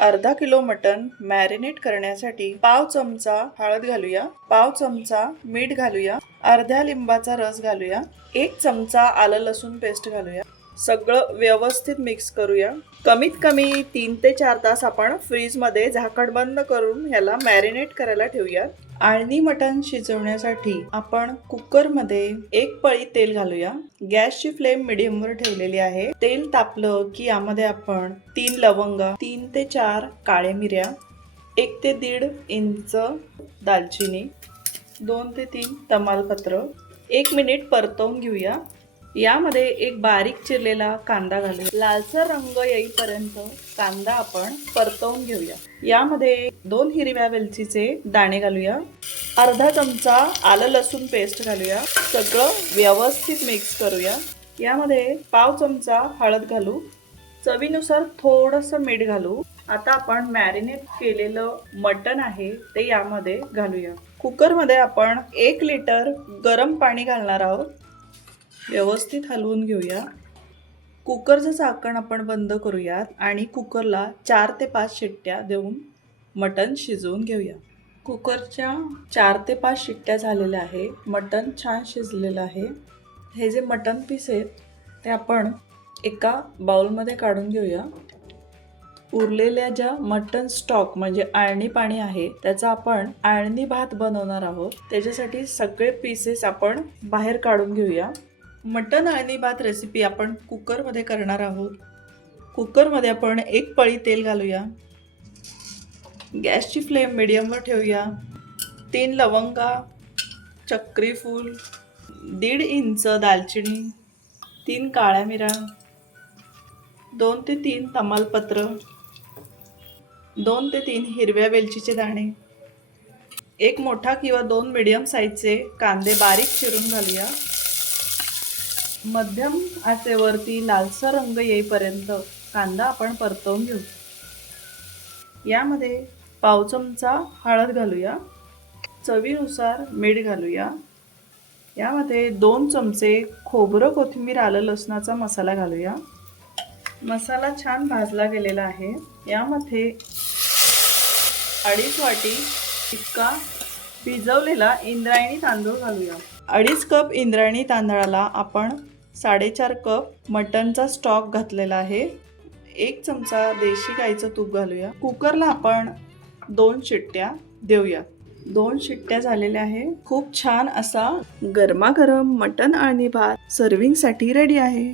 अर्धा किलो मटण मॅरिनेट करण्यासाठी पाव चमचा हळद घालूया, पाव चमचा मीठ घालूया, अर्ध्या लिंबाचा रस घालूया, 1 चमचा आलं लसूण पेस्ट घालूया. सगळं व्यवस्थित मिक्स करूया. कमीत कमी 3 ते 4 तास आपण फ्रीज मध्ये झाकण बंद करून ह्याला मॅरिनेट करायला ठेवूया. आळणी मटण शिजवण्यासाठी आपण कुकर मध्ये 1 पळी तेल घालूया. गॅसची फ्लेम मीडियम वर ठेवलेली आहे. तेल तापलं की यामध्ये आपण 3 लवंगा, 3 ते 4 काळ्या मिऱ्या, 1 ते 1.5 इंच दालचिनी, 2 ते 3 तमालपत्र 1 मिनिट परतवून घेऊया. यामध्ये एक बारीक चिरलेला कांदा घालूया. लालसर रंग येईपर्यंत कांदा आपण परतवून घेऊया. यामध्ये 2 हिरव्या वेलचीचे दाणे घालूया. अर्धा चमचा आलं लसूण पेस्ट घालूया. सगळं व्यवस्थित मिक्स करूया. यामध्ये पाव चमचा हळद घालू. चवीनुसार थोडंसं मीठ घालू. आता आपण मॅरिनेट केलेलं मटण आहे ते यामध्ये घालूया. कुकरमध्ये आपण 1 लिटर गरम पाणी घालणार आहोत. व्यवस्थित हलवून घेऊया. कुकरचं झाकण आपण बंद करूयात आणि कुकरला 4 ते 5 शिट्ट्या देऊन मटण शिजवून घेऊया. कुकरच्या 4 ते 5 शिट्ट्या झालेल्या आहे. मटण छान शिजलेलं आहे. हे जे मटण पीस आहेत ते आपण एका बाउलमध्ये काढून घेऊया. उरलेल्या ज्या मटण स्टॉक म्हणजे आळणी पाणी आहे त्याचा आपण आळणी भात बनवणार आहोत. त्याच्यासाठी सगळे पीसेस आपण बाहेर काढून घेऊया. मटण आळणी भात रेसिपी आपण कुकरमध्ये करणार आहोत. कुकरमध्ये आपण 1 पळी तेल घालूया. गॅसची फ्लेम मीडियमवर ठेवूया. 3 लवंगा, चक्री फूल, 1.5 इंच दालचिनी, 3 काळ्या मिऱ्या, 2 ते 3 तमालपत्र, 2 ते 3 हिरव्या वेलचीचे दाणे, 1 मोठा किंवा 2 मीडियम साईजचे कांदे बारीक चिरून घालूया. मध्यम आचेवरती लालसर रंग येईपर्यंत कांदा आपण परतवून घेऊ. यामध्ये पाव चमचा हळद घालूया. चवीनुसार मीठ घालूया. यामध्ये 2 चमचे खोबरं, कोथिंबीर, आलं लसणाचा मसाला घालूया. मसाला छान भाजला गेलेला आहे. यामध्ये 2.5 वाटी इतका भिजवलेला इंद्रायणी तांदूळ घालूया. 2.5 कप इंद्रायणी तांदळाला आपण 4.5 कप मटणचा स्टॉक घातलेला आहे. 1 चमचा देशी गाईचं तूप घालूया. कुकरला आपण 2 शिट्ट्या देऊया. 2 शिट्ट्या झालेल्या आहे. खूप छान असा गरमागरम मटण आळणी भात सर्विंगसाठी रेडी आहे.